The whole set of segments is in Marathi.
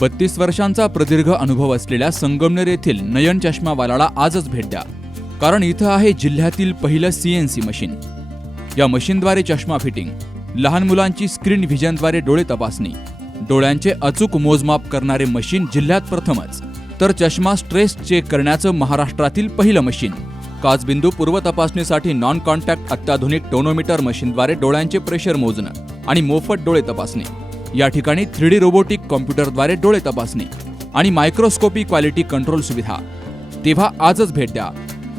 32 वर्षांचा प्रदीर्घ अनुभव असलेल्या संगमनेर येथील नयन चष्मावालाला आजच भेट द्या, कारण इथं आहे जिल्ह्यातील पहिलं CNC मशीन. या मशीनद्वारे चष्मा फिटिंग, लहान मुलांची स्क्रीन व्हिजनद्वारे डोळे तपासणी, डोळ्यांचे अचूक मोजमाप करणारे मशीन जिल्ह्यात प्रथमच, तर चष्मा स्ट्रेस चेक करण्याचं महाराष्ट्रातील पहिलं मशीन. काचबिंदू पूर्व तपासणीसाठी नॉन कॉन्टॅक्ट अत्याधुनिक टोनोमीटर मशीनद्वारे डोळ्यांचे प्रेशर मोजणं आणि मोफत डोळे तपासणी. या ठिकाणी 3D रोबोटिक कॉम्प्युटरद्वारे डोळे तपासणी आणि मायक्रोस्कोपी क्वालिटी कंट्रोल सुविधा. तेव्हा आजच भेट द्या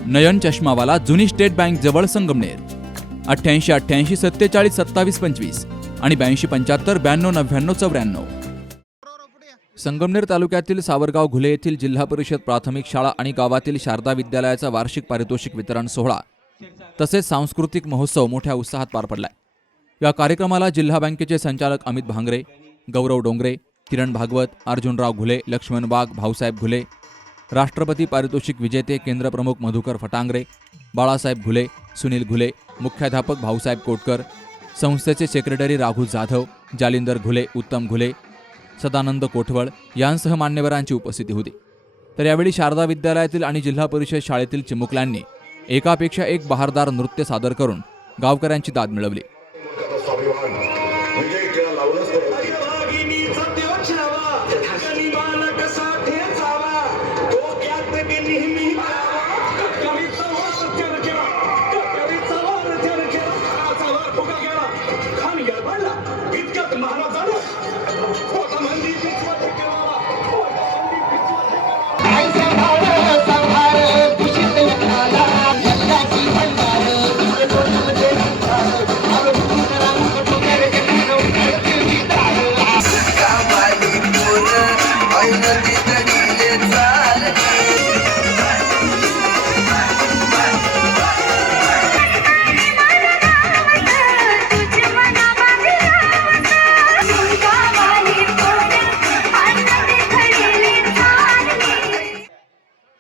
नयन चष्मावाला, जुनी स्टेट बँक जवळ, संगमनेर. 8888 47 27 25 आणि 82 75 92 99 94. संगमनेर तालुक्यातील सावरगाव घुले येथील जिल्हा परिषद प्राथमिक शाळा आणि गावातील शारदा विद्यालयाचा वार्षिक पारितोषिक वितरण सोहळा तसेच सांस्कृतिक महोत्सव मोठ्या उत्साहात पार पडलाय. या कार्यक्रमाला जिल्हा बँकेचे संचालक अमित भांगरे, गौरव डोंगरे, किरण भागवत, अर्जुनराव घुले, लक्ष्मण वाघ, भाऊसाहेब घुले, राष्ट्रपती पारितोषिक विजेते केंद्रप्रमुख मधुकर फटांगरे, बाळासाहेब घुले, सुनील घुले, मुख्याध्यापक भाऊसाहेब कोटकर, संस्थेचे सेक्रेटरी राघू जाधव, जालिंदर घुले, उत्तम घुले, सदानंद कोठवळ यांसह मान्यवरांची उपस्थिती होती. तर यावेळी शारदा विद्यालयातील आणि जिल्हा परिषद शाळेतील चिमुकल्यांनी एकापेक्षा एक बहारदार नृत्य सादर करून गावकऱ्यांची दाद मिळवली.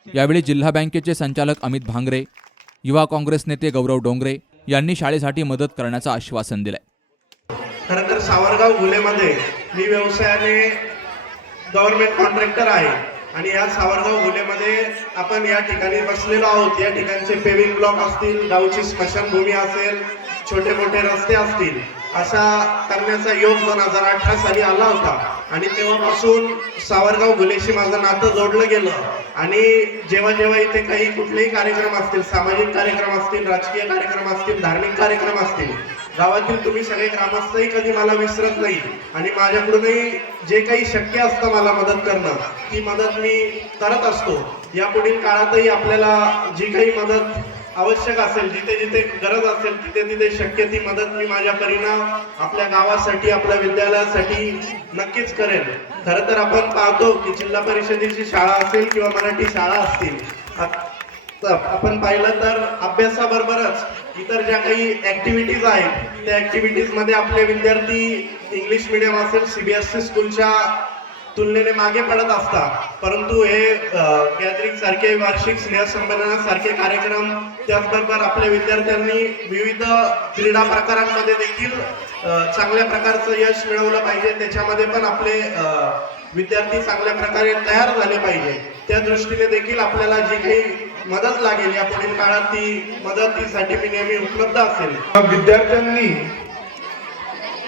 यावेळी जिल्हा बँकेचे संचालक अमित भांगरे, युवा काँग्रेस नेते गौरव डोंगरे यांनी शाळेसाठी मदत करण्याचं आश्वासन दिलंय. खरं तर सावरगाव घुलेमध्ये मी व्यवसायाने गव्हर्नमेंट कॉन्ट्रॅक्टर आहे आणि या सावरगाव घुलेमध्ये आपण या ठिकाणी बसलेलो आहोत. या ठिकाणचे पेविंग ब्लॉक असतील, गावची स्मशानभूमी असेल, छोटे मोठे रस्ते असतील, असा करण्याचा योग 2018 साली आला होता आणि तेव्हापासून सावरगाव घुलेशी माझं नातं जोडलं गेलं. आणि जेव्हा जेव्हा इथे काही कुठलेही कार्यक्रम असतील, सामाजिक कार्यक्रम असतील, राजकीय कार्यक्रम असतील, धार्मिक कार्यक्रम असतील, गावातील तुम्ही सगळे ग्रामस्थही कधी मला विसरत नाही आणि माझ्याकडूनही जे काही शक्य असतं मला मदत करणं, ती मदत मी करत असतो. यापुढील काळातही आपल्याला जी काही मदत आवश्यक असेल, जिथे जिथे गरज असेल, तिथे तिथे शक्य ती मदत मी माझ्या परीनं आपल्या गावासाठी, आपल्या विद्यालयासाठी नक्कीच करेन. खरं तर आपण पाहतो की जिल्हा परिषदेची शाळा असेल किंवा मराठी शाळा असतील, आपण पाहिलं तर अभ्यासाबरोबरच इतर ज्या काही ऍक्टिव्हिटीज आहेत त्या ऍक्टिव्हिटीज मध्ये आपले विद्यार्थी इंग्लिश मीडियम असेल, CBSE स्कूलच्या तुलनेने मागे पडत असतात. परंतु हे गॅदरिंग सारखे, वार्षिक स्नेहसंमेलनासारखे कार्यक्रम, त्याचबरोबर आपल्या विद्यार्थ्यांनी विविध क्रीडा प्रकारांमध्ये देखील चांगल्या प्रकारचं यश मिळवलं पाहिजे. त्याच्यामध्ये पण आपले विद्यार्थी चांगल्या प्रकारे तयार झाले पाहिजे. त्या दृष्टीने देखील आपल्याला जी काही मदत लागेल या पुढील काळात, ती मदतीसाठी मी नेहमी उपलब्ध असेल. विद्यार्थ्यांनी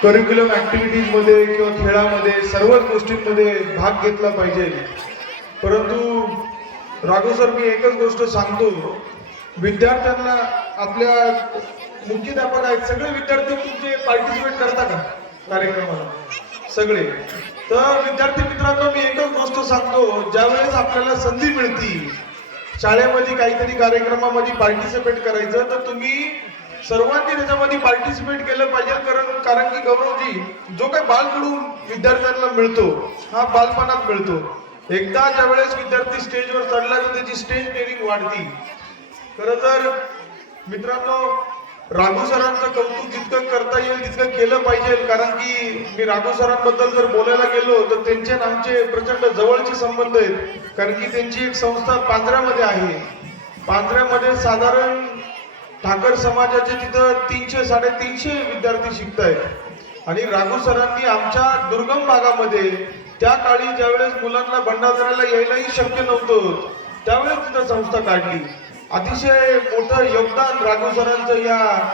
करिक्युलम ऍक्टिव्हिटीज मध्ये किंवा खेळामध्ये सर्वच गोष्टींमध्ये भाग घेतला पाहिजे. परंतु राघव सर, मी एकच गोष्ट सांगतो, विद्यार्थ्यांना आपल्या मुख्याध्यापक आहेत, सगळे विद्यार्थी तुमचे पार्टिसिपेट करता का कार्यक्रमाला? सगळे. तर विद्यार्थी मित्रांनो, मी एकच गोष्ट सांगतो, ज्यावेळेस आपल्याला संधी मिळती शाळेमध्ये काहीतरी कार्यक्रमामध्ये पार्टिसिपेट करायचं, तर तुम्ही सर्वांनी त्याच्यामध्ये पार्टिसिपेट केलं पाहिजे. कारण की गौरवजी, जो काही बालकडून विद्यार्थ्यांना मिळतो हा बालपणात मिळतो. एकदा ज्या वेळेस विद्यार्थी स्टेजवर चढला तर त्याची स्टेज डेअरिंग वाढती. खरं तर मित्रांनो, राघू सरांचं कौतुक जितकं करता येईल तितकं केलं पाहिजे. कारण की मी राघू सरांबद्दल जर बोलायला गेलो तर त्यांचे आणि आमचे प्रचंड जवळचे संबंध आहेत. कारण की त्यांची एक संस्था पांजऱ्यामध्ये आहे. पांजऱ्यामध्ये साधारण ठाकर समाजाचे तिथं 300-350 विद्यार्थी शिकतायत. आणि राघू सरांनी आमच्या दुर्गम भागामध्ये त्या काळी ज्यावेळेस मुलांना भंडारदऱ्याला यायलाही शक्य नव्हतं त्यावेळेस तिथं संस्था काढली. अतिशय मोठं योगदान राघू सरांचं या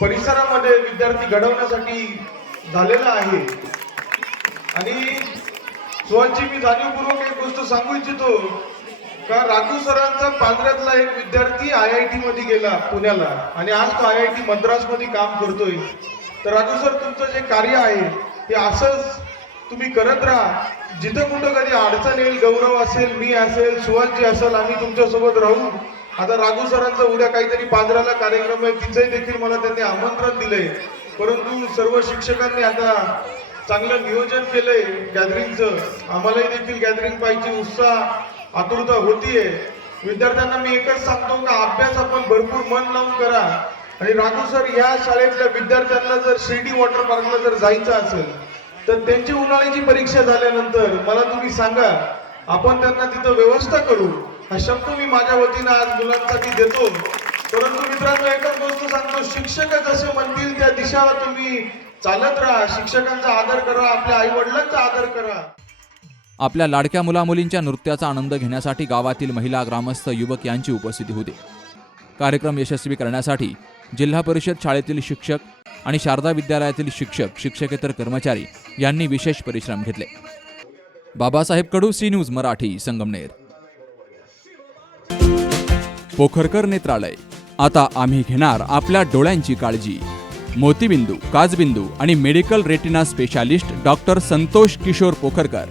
परिसरामध्ये विद्यार्थी घडवण्यासाठी झालेलं आहे. आणि सुहासजी, मी जाणीवपूर्वक एक गोष्ट सांगू इच्छितो का राघू सरांचा पांढऱ्यातला एक विद्यार्थी IIT मध्ये गेला पुण्याला आणि आज तो IIT मद्रास मध्ये काम करतोय. तर राघू सर, तुमचं जे कार्य आहे ते असंच तुम्ही करत राहा. जिथं कुठं कधी अडचण येईल, गौरव असेल, मी असेल, सुहासजी असेल, आम्ही तुमच्यासोबत राहू. आता राघू सरांचा उद्या काहीतरी पांढऱ्याला कार्यक्रम आहे, तिचंही देखील मला त्यांनी आमंत्रण दिलंय. परंतु सर्व शिक्षकांनी आता चांगलं नियोजन केलंय गॅदरिंगचं. आम्हालाही देखील गॅदरिंग पाहिजे उत्साह आतुरता होतीये. विद्यार्थ्यांना मी एकच सांगतो का अभ्यास आपण भरपूर मन लावून करा. आणि राघू सर, या शाळेतल्या विद्यार्थ्यांना जर शिर्डी वॉटर पार्कला जर जायचं असेल तर त्यांची उन्हाळ्याची परीक्षा झाल्यानंतर मला तुम्ही सांगा, आपण त्यांना तिथं व्यवस्था करू. हा शब्द मी माझ्या वतीनं आज मुलांसाठी देतो. परंतु मित्रांनो, एकच गोष्ट सांगतो, शिक्षक जसे म्हणतील त्या दिशेला तुम्ही चालत राहा. शिक्षकांचा आदर करा, आपल्या आई वडिलांचा आदर करा. आपल्या लाडक्या मुलामुलींच्या नृत्याचा आनंद घेण्यासाठी गावातील महिला, ग्रामस्थ, युवक यांची उपस्थिती होती. कार्यक्रम यशस्वी करण्यासाठी जिल्हा परिषद शाळेतील शिक्षक आणि शारदा विद्यालयातील शिक्षक, शिक्षकेतर कर्मचारी यांनी विशेष परिश्रम घेतले. Babasaheb Kadu, C news Marathi, Sangamner. पोखरकर नेत्रालय, आता आम्ही घेणार आपल्या डोळ्यांची काळजी. मोतीबिंदू, काचबिंदू आणि medical retina specialist doctor Santosh Kishor Pokharkar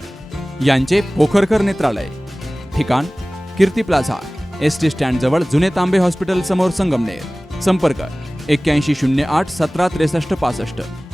यांचे पोखरकर नेत्रालय. ठिकाण कीर्ती प्लाझा, ST स्टँड जवळ, जुने तांबे हॉस्पिटल समोर, संगमनेर. संपर्क 8108 17 63 65.